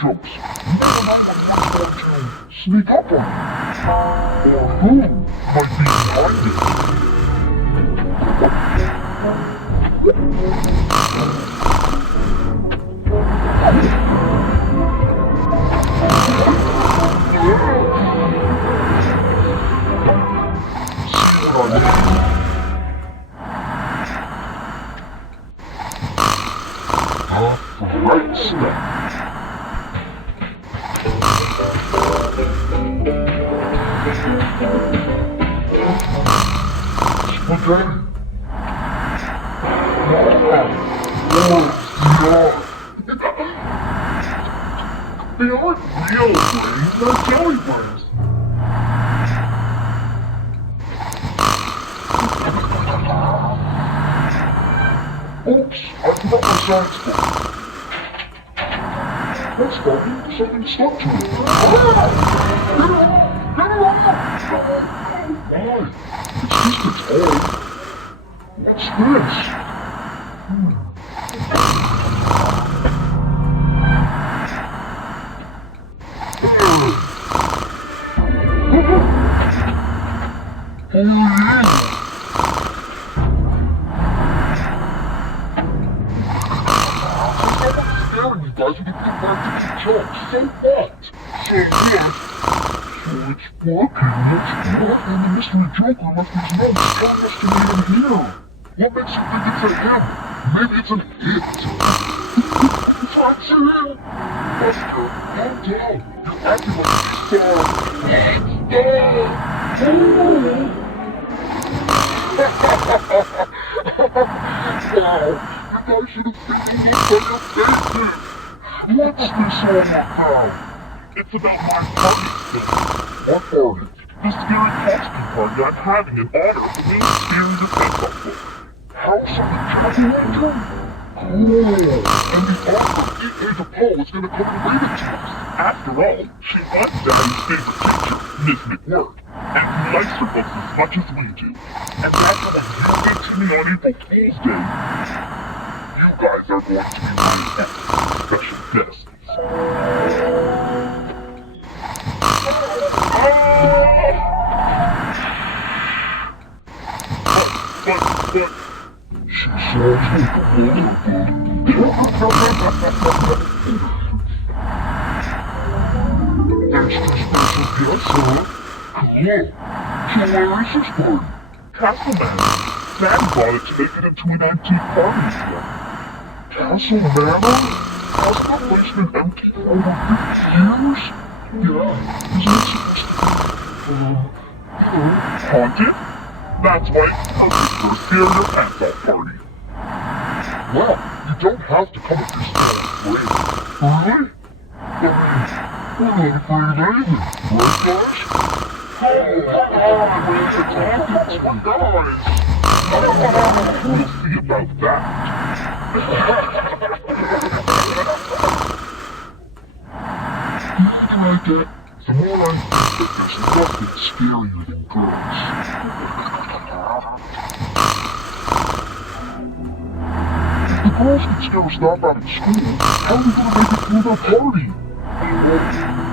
jokes, you never know who's going to sneak up on you. Or who might be behind it. Right step. Okay. They aren't real brains, they're jelly brains. Oops, I forgot my science book. What's broken? Something stuck to it. Why? It's just a toy. What's this? You guys are the practical jokes. So what? So what? So it's working. Let's work on the mystery Joker left his notes. How must have made him here? What makes you think it's a him? Maybe it's an it. Touch him! Buster, calm down. You're acting like you Wow, you guys should have seen the look on your faces. What's this all about? It's about my party thing. What party? The scary costume party I'm having in honor of the main scary defense book. House of the Jackal Angel? Cool. And the author, E.A. DePaul, is going to come and read it to us. After all, she was Daddy's favorite teacher, Miss McWhird, and he likes her books as much as we do. And that's what you did to me on April Fool's Day. You guys are going to be my special guests. But, she sounds like a extra special guest, huh? Cool. So where is this party? Castleman. Sam brought it to take it into an antique party again. Castle Manor? Has that place been empty for over 50 years? Yeah. Isn't it supposed to be, haunted? That's why it's perfect for a scare your pants off party. Well, you don't have to come if you're still afraid. Really? We're not afraid of anything, right guys? Oh my god, we're the one guys! We'll see about that. I get, the more I think that there's nothing scarier than girls. If the girls can scare us that bad at school, how are we gonna make it through their party? We won't